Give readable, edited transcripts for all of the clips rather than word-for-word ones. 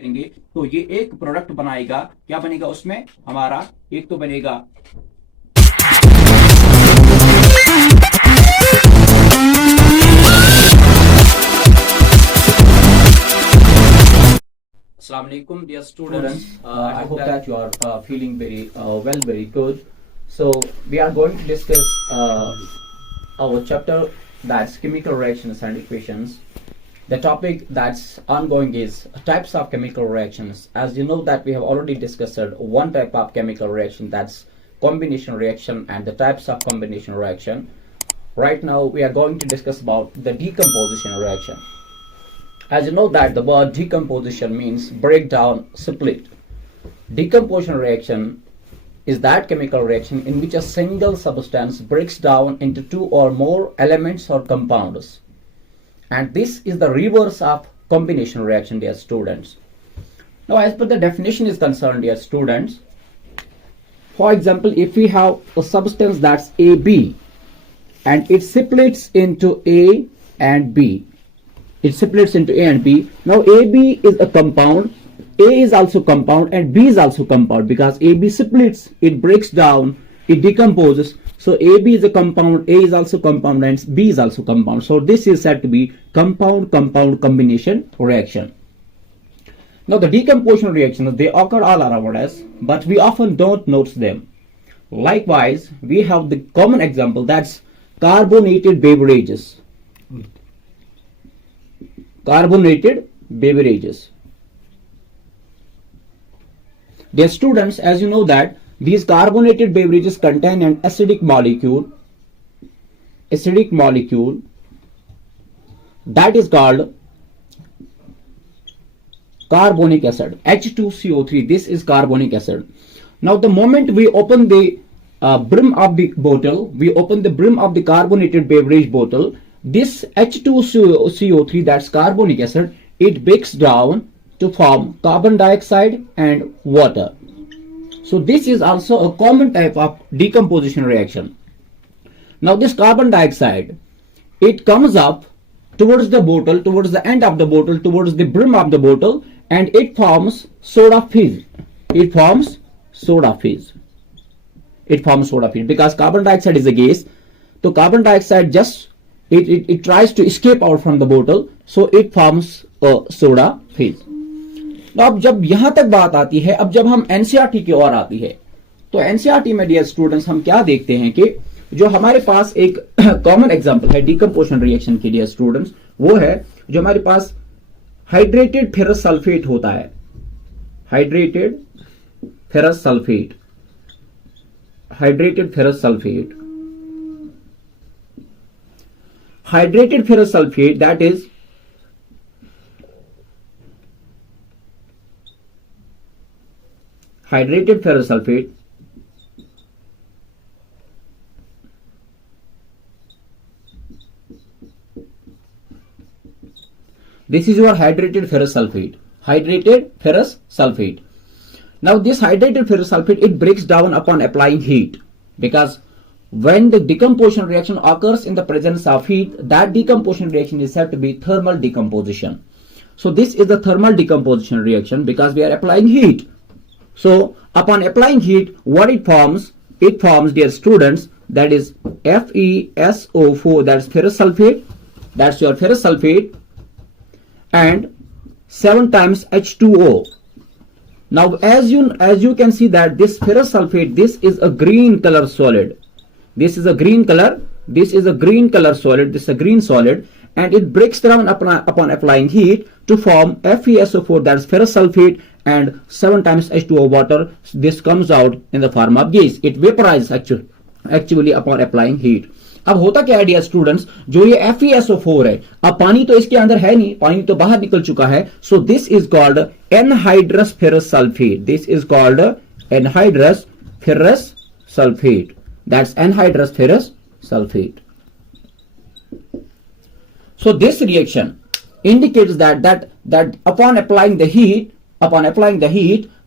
करेंगे तो ये एक प्रोडक्ट बनाएगा। क्या बनेगा उसमें हमारा? एक तो बनेगा Assalamu alaikum, dear students. I hope that you are feeling very well, very good. So we are going to discuss our chapter, that's chemical reactions and equations. The topic that's ongoing is types of chemical reactions. As you know that we have already discussed one type of chemical reaction, that's combination reaction, and the types of combination reaction. Right now we are going to discuss about the decomposition reaction. As you know that the word decomposition means breakdown, split. Decomposition reaction is that chemical reaction in which a single substance breaks down into two or more elements or compounds. And this is the reverse of combination reaction, dear students. Now, as per the definition is concerned, dear students, for example, if we have a substance that's AB and it splits into A and B, it splits into A and B. Now AB is a compound, A is also compound, and B is also compound, because AB splits, it breaks down, it decomposes. So AB is a compound, A is also compound, and B is also compound. So this is said to be compound-compound combination reaction. Now the decomposition reactions, they occur all around us, but we often don't notice them. Likewise, we have the common example, that's carbonated beverages. Carbonated beverages. Dear students, as you know that these carbonated beverages contain an acidic molecule that is called carbonic acid, H2CO3. This is carbonic acid. Now the moment we open the brim of the bottle, we open the brim of the carbonated beverage bottle, this H2CO3, that's carbonic acid, it breaks down to form carbon dioxide and water. So this is also a common type of decomposition reaction. Now this carbon dioxide, it comes up towards the bottle, towards the end of the bottle, towards the brim of the bottle, and it forms soda fizz. It forms soda fizz. Because carbon dioxide is a gas. So carbon dioxide just it tries to escape out from the bottle, so it forms a soda fizz. तो अब जब यहां तक बात आती है, अब जब हम एनसीईआरटी की ओर आती है, तो एनसीईआरटी में डियर स्टूडेंट्स हम क्या देखते हैं कि जो हमारे पास एक कॉमन एग्जांपल है डीकंपोजिशन रिएक्शन के, डियर स्टूडेंट्स, वो है जो हमारे पास हाइड्रेटेड फेरस सल्फेट होता है. Hydrated ferrous sulphate that is hydrated ferrous sulfate. This is your hydrated ferrous sulfate. Now this hydrated ferrous sulfate, it breaks down upon applying heat, because when the decomposition reaction occurs in the presence of heat, that decomposition reaction is said to be thermal decomposition. So this is the thermal decomposition reaction because we are applying heat. So upon applying heat, what it forms, dear students, that is FeSO4, that's ferrous sulfate, that's your ferrous sulfate, and 7 times H2O. Now as you can see that this ferrous sulfate, this is a green color solid. This is a green solid, and it breaks down upon applying heat to form FeSO4, that's ferrous sulfate, and 7 times H2O water. This comes out in the form of gas. It vaporizes actually upon applying heat. अब होता क्या है dear students, जो ये FeSO4 है, अब पानी तो इसके अंदर है नहीं, पानी तो बाहर निकल चुका है. So this is called anhydrous ferrous sulphate. That's anhydrous ferrous sulfate. So this reaction indicates that upon applying the heat,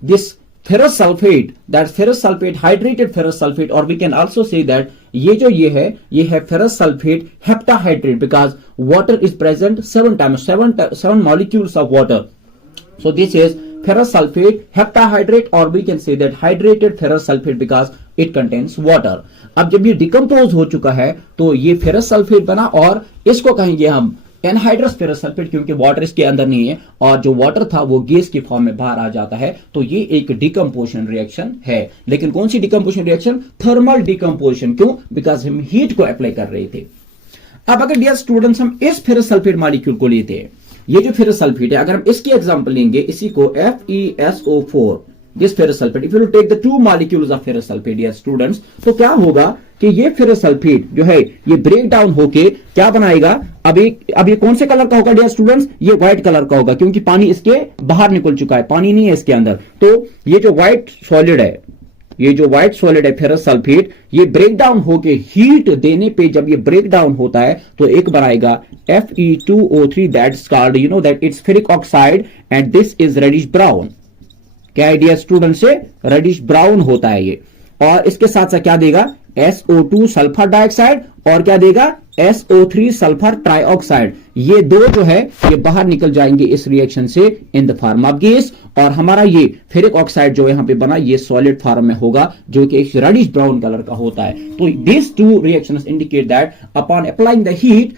this ferrous sulfate, that's ferrous sulfate, hydrated ferrous sulfate, or we can also say that ये है ferrous sulfate heptahydrate, because water is present 7 molecules of water. So this is ferrous sulfate heptahydrate, or we can say that hydrated ferrous sulfate because it contains water. अब जब ये decompose हो चुका है तो ये फेरस सल्फेट बना, और इसको कहेंगे हम एनहाइड्रस फेरस सल्फेट, क्योंकि वाटर इसके अंदर नहीं है और जो वाटर था वो गैस की फॉर्म में बाहर आ जाता है। तो ये एक डिकम्पोजिशन रिएक्शन है। लेकिन कौन सी डिकम्पोजिशन रिएक्शन? Thermal decomposition. क्यों? बिकॉज हम हीट को अप्लाई कर रहे थे। अब अगर डियर स्टूडेंट्स हम इस फेरस सल्फेट मॉलिक्यूल को लेते हैं, ये जो फेरस सल्फेट है, अगर हम इसकी एग्जांपल लेंगे, इसी को FeSO4, this ferrous sulphate, if you take the two molecules of ferrous sulphate dear students, तो क्या होगा कि ये फेरस सल्फेट जो है ये ब्रेक डाउन होके क्या बनाएगा? अब ये कौन से कलर का होगा डियर स्टूडेंट्स? ये व्हाइट कलर का होगा, क्योंकि पानी इसके बाहर निकल चुका है, पानी नहीं है इसके अंदर। तो ये जो व्हाइट सॉलिड है, ये जो व्हाइट सॉलिड है फेरस सल्फेट, ये ब्रेक डाउन होके हीट देने पे जब ये ब्रेक डाउन होता है तो एक बनाएगा Fe2O3, that's called, you know that it's ferric oxide, and this is reddish brown. क्या आइडिया स्टूडेंट से? रेडिश ब्राउन होता है ये। और इसके साथ साथ क्या देगा? SO2 सल्फर डाइऑक्साइड, और क्या देगा? SO3 sulphur trioxide. ये दो जो है ये बाहर निकल जाएंगे इस रिएक्शन से in the form of gas, और हमारा ये फेरिक ऑक्साइड जो यहां पे बना ये सॉलिड फॉर्म में होगा, जो कि एक रेडिश ब्राउन कलर का होता है। तो this two reactions indicate that upon applying the heat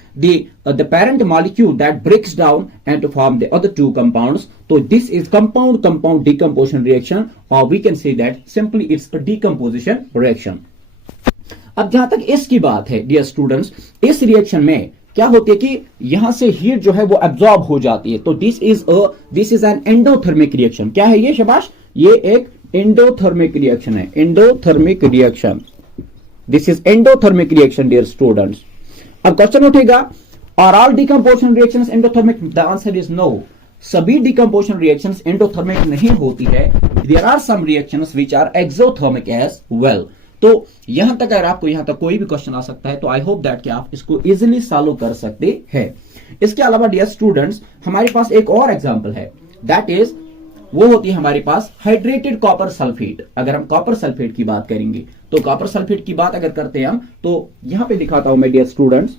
the parent molecule that breaks down and to form the other two compounds. So this is compound decomposition reaction, or we can say that simply it's a decomposition reaction. अब जहां तक इसकी बात है dear students, इस reaction में क्या होती है कि यहां से हीट जो है वो एब्जॉर्ब हो जाती है। तो this is an endothermic reaction. क्या है ये शाबाश? ये एक एंडोथर्मिक रिएक्शन है, endothermic reaction. This is endothermic reaction dear students. अब क्वेश्चन उठेगा, are all decomposition reactions endothermic? The answer is no. सभी डिकम्पोजिशन रिएक्शंस एंडोथर्मिक नहीं होती है। There are some reactions which are exothermic as well. तो यहां तक अगर आपको यहां तक कोई भी क्वेश्चन आ सकता है तो आई होप दैट कि आप इसको इजीली सॉल्व कर सकते हैं। इसके अलावा डियर स्टूडेंट्स हमारे पास एक और एग्जांपल है, दैट इज वो होती है हमारे पास हाइड्रेटेड कॉपर सल्फेट। अगर हम कॉपर सल्फेट की बात करेंगे तो कॉपर सल्फेट की बात अगर करते हैं हम, तो यहां पे दिखाता हूं मैं dear students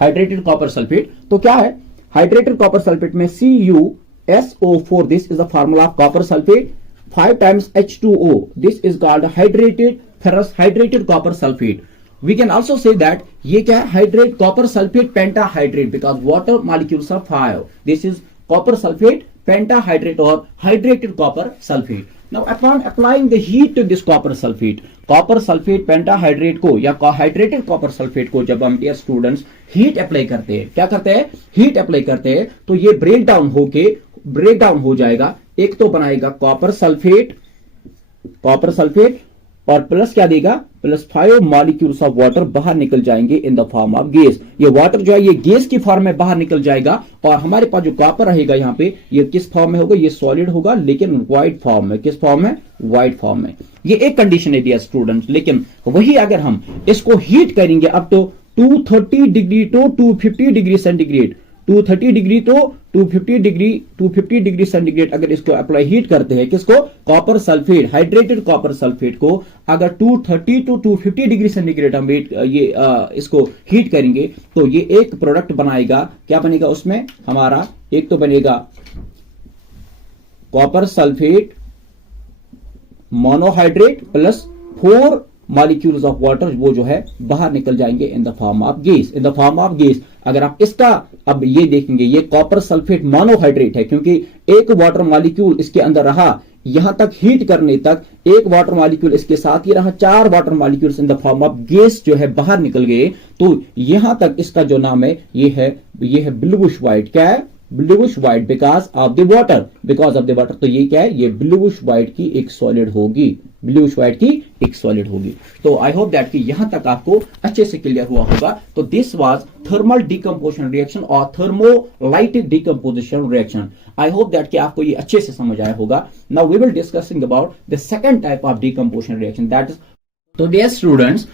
hydrated copper sulphate. तो क्या है हाइड्रेटेड कॉपर सल्फेट में? CuSO4, this is the formula of copper sulphate, 5 times H2O, this is called hydrated copper sulfate. We can also say that ये क्या है? hydrate copper sulfate pentahydrate, because water molecules are 5. This is copper sulfate pentahydrate or hydrated copper sulfate. Now upon applying the heat to this copper sulfate pentahydrate को या hydrated copper sulfate को जब हम dear students heat apply करते हैं, क्या करते हैं? हीट अप्लाई करते हैं, तो ये ब्रेक डाउन हो जाएगा। एक तो बनाएगा कॉपर सल्फेट, और प्लस क्या देगा? प्लस 5 मॉलिक्यूल्स ऑफ वाटर बाहर निकल जाएंगे in the form of gas. ये वाटर जो है ये गैस की फॉर्म में बाहर निकल जाएगा, और हमारे पास जो कॉपर रहेगा यहाँ पे ये किस फॉर्म में होगा? ये सॉलिड होगा, लेकिन व्हाइट फॉर्म में। किस फॉर्म में? व्हाइट फॉर्म में। ये एक कंडीशन है डियर स्टूडेंट्स। लेकिन वही अगर हम इसको हीट करेंगे अब तो 230 degree to 250 degree centigrade, 230 degree तो 250 डिग्री सेंटीग्रेड अगर इसको अप्लाई हीट करते हैं, किसको? Copper sulphate, hydrated copper sulphate को अगर 230 टू 250 डिग्री सेंटीग्रेड हम इसको हीट करेंगे तो ये एक प्रोडक्ट बनाएगा। क्या बनेगा उसमें? हमारा एक तो बनेगा copper sulphate monohydrate plus 4 molecules of water, वो जो है बाहर निकल जाएंगे in the form of gas. अगर आप इसका अब ये देखेंगे, ये कॉपर सल्फेट मोनोहाइड्रेट है, क्योंकि एक वाटर मॉलिक्यूल इसके अंदर रहा, यहां तक हीट करने तक एक वाटर मॉलिक्यूल इसके साथ ही रहा, 4 water molecules in the form of gas जो है बाहर निकल गए। तो यहां तक इसका जो नाम है ये है ब्लूइश व्हाइट। क्या है? Bluish white, because of the water. तो ये क्या है? ये ब्लूइश व्हाइट की एक सॉलिड होगी, तो आई होप दैट कि यहां तक आपको अच्छे से क्लियर हुआ होगा। तो this was thermal decomposition reaction और thermolytic decomposition reaction. I hope that कि आपको ये अच्छे से समझ आया होगा। Now we will discussing about the second type of decomposition reaction, that is, तो डियर स्टूडेंट्स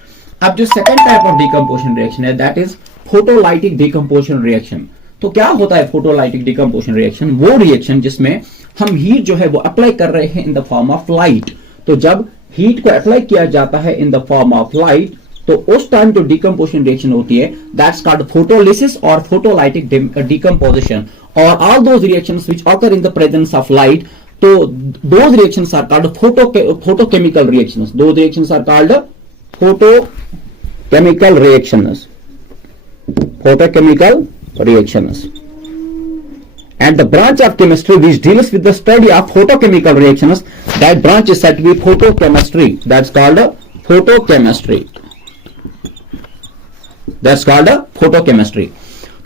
अब जो second type of decomposition reaction है that is photolytic decomposition reaction. तो क्या होता है फोटोलाइटिक डिकम्पोजिशन रिएक्शन? वो रिएक्शन जिसमें हम हीट जो है वो अप्लाई कर रहे हैं in the form of light. तो जब हीट को अप्लाई किया जाता है in the form of light तो उस टाइम जो डिकम्पोजिशन रिएक्शन होती है दैट्स कॉल्ड फोटोलिसिस और photolytic decomposition. or all those reactions which occur in the presence of light, so those reactions are called photochemical reactions. Those reactions are called photochemical reactions. Photochemical reactions. And the branch of chemistry which deals with the study of photochemical reactions, that branch is said to be photochemistry. That's called photochemistry. That's called photochemistry.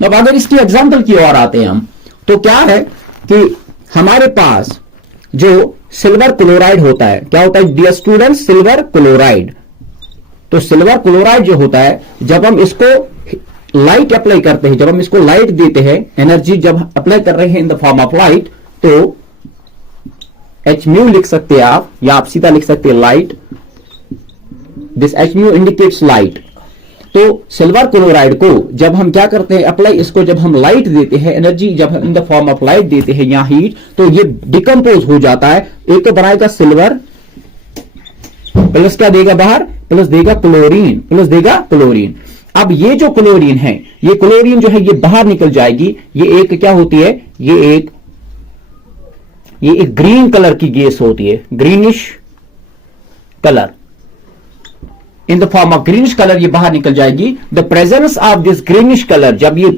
अब अगर इसकी example की ओर आते हैं हम, तो क्या है कि हमारे पास जो सिल्वर क्लोराइड होता है, क्या होता है डियर स्टूडेंट? Silver chloride. तो सिल्वर क्लोराइड जो होता है, जब हम इसको लाइट अप्लाई करते हैं, जब हम इसको लाइट देते हैं, एनर्जी जब अप्लाई कर रहे हैं in the form of light, तो एच म्यू लिख सकते हैं आप, या आप सीधा लिख सकते हैं light. This H mu indicates light. तो सिल्वर क्लोराइड को जब हम क्या करते हैं अप्लाई, इसको जब हम लाइट देते हैं, एनर्जी जब हम in the form of light देते हैं या हीट, तो ये डिकम्पोज हो जाता है. एक तो बनाएगा सिल्वर, प्लस क्या देगा बाहर? प्लस देगा क्लोरीन, प्लस देगा क्लोरीन. अब ये जो क्लोरीन है, ये क्लोरीन जो है ये बाहर निकल जाएगी. ये एक क्या होती है? ये एक ग्रीन कलर की गैस होती है, greenish colour. In the form of greenish colour ये बाहर निकल जाएगी. The presence of this greenish colour, जब ये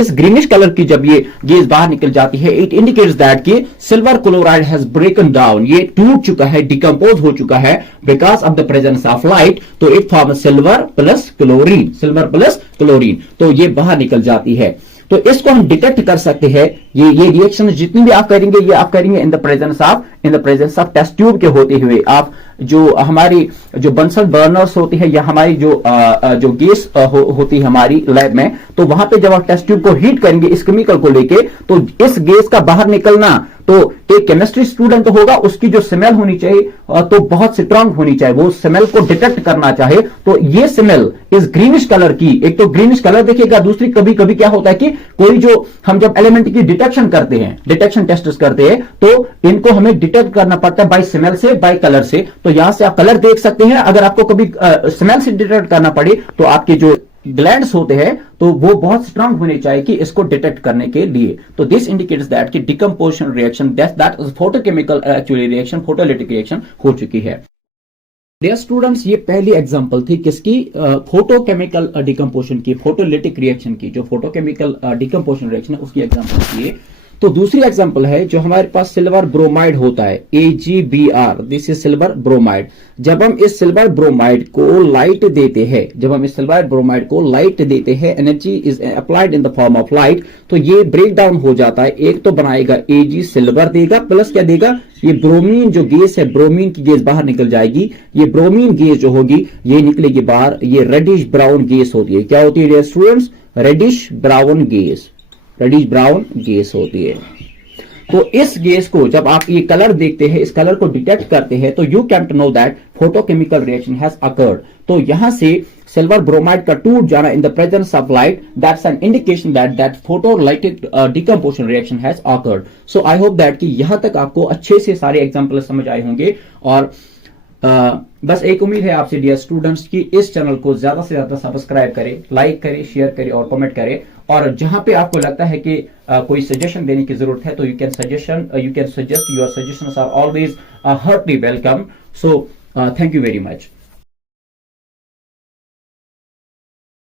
इस ग्रीनिश कलर की जब ये गैस बाहर निकल जाती है, इट इंडिकेट्स दैट कि silver chloride has broken down, ये टूट चुका है, डिकम्पोज हो चुका है because of the presence of light. तो it form silver plus chlorine, silver plus chlorine. तो ये बाहर निकल जाती है. तो इसको हम डिटेक्ट कर सकते हैं. ये रिएक्शन जितनी भी आप करेंगे, ये आप करेंगे in the presence of test tube के होते हुए. आप जो हमारी जो बंसल बर्नर्स होती है, या हमारी जो गैस होती है हमारी लैब में, तो वहां पे जब आप टेस्ट ट्यूब को हीट करेंगे इस केमिकल को लेके, तो इस गैस का बाहर निकलना, तो एक केमिस्ट्री स्टूडेंट होगा, उसकी जो स्मेल होनी चाहिए तो बहुत स्ट्रांग होनी चाहिए, वो स्मेल को डिटेक्ट करना चाहे. तो ये स्मेल इस ग्रीनिश कलर की, एक तो ग्रीनिश कलर देखिएगा, दूसरी कभी कभी क्या होता है कि कोई जो हम जब एलिमेंट की डिटेक्शन करते हैं, डिटेक्शन टेस्ट करते हैं, तो इनको हमें डिटेक्ट करना पड़ता है बाय स्मेल से, बाय कलर से. तो यहां से आप कलर देख सकते हैं. अगर आपको कभी स्मेल से डिटेक्ट करना पड़े, तो आपके जो ग्लैंड्स होते हैं तो वो बहुत स्ट्रांग होने चाहिए कि इसको डिटेक्ट करने के लिए. तो दिस इंडिकेट्स दैट कि decomposition reaction, that photochemical actually reaction, photolytic reaction हो चुकी है. डियर स्टूडेंट्स, ये पहली एग्जांपल थी किसकी? फोटोकेमिकल डिकम्पोजिशन की, फोटोलिटिक रिएक्शन की. जो फोटोकेमिकल डिकम्पोजिशन रिएक्शन है उसकी एग्जांपल थी. तो दूसरी एग्जांपल है जो हमारे पास सिल्वर ब्रोमाइड होता है, AgBr. This is silver bromide. जब हम इस सिल्वर ब्रोमाइड को लाइट देते हैं, जब हम इस सिल्वर ब्रोमाइड को लाइट देते हैं, energy is applied in the form of light, तो ये ब्रेक डाउन हो जाता है. एक तो बनाएगा Ag, सिल्वर देगा, प्लस क्या देगा? ये ब्रोमीन जो गैस है, ब्रोमीन की गैस बाहर निकल जाएगी. ये ब्रोमीन गैस जो होगी ये निकलेगी बाहर. ये रेडिश ब्राउन गैस होती है. क्या होती है dear students? Reddish brown gas, reddish brown gas होती है. तो इस गैस को जब आप ये कलर देखते हैं, इस कलर को डिटेक्ट करते हैं, तो you can know that photochemical reaction has occurred. तो यहां से सिल्वर ब्रोमाइड का टूट जाना इन the presence of light, that's an indication that photolytic decomposition reaction has occurred. So I hope that कि यहां तक आपको अच्छे से सारे एग्जांपल समझ आए होंगे. और बस एक उम्मीद है आपसे डियर स्टूडेंट्स की इस चैनल को ज्यादा से ज्यादा सब्सक्राइब करें, लाइक करें, शेयर करें और कमेंट करें. और जहां पे आपको लगता है कि कोई सजेशन देने की जरूरत है, तो you can suggest. Your suggestions are always heartily welcome. So thank you very much.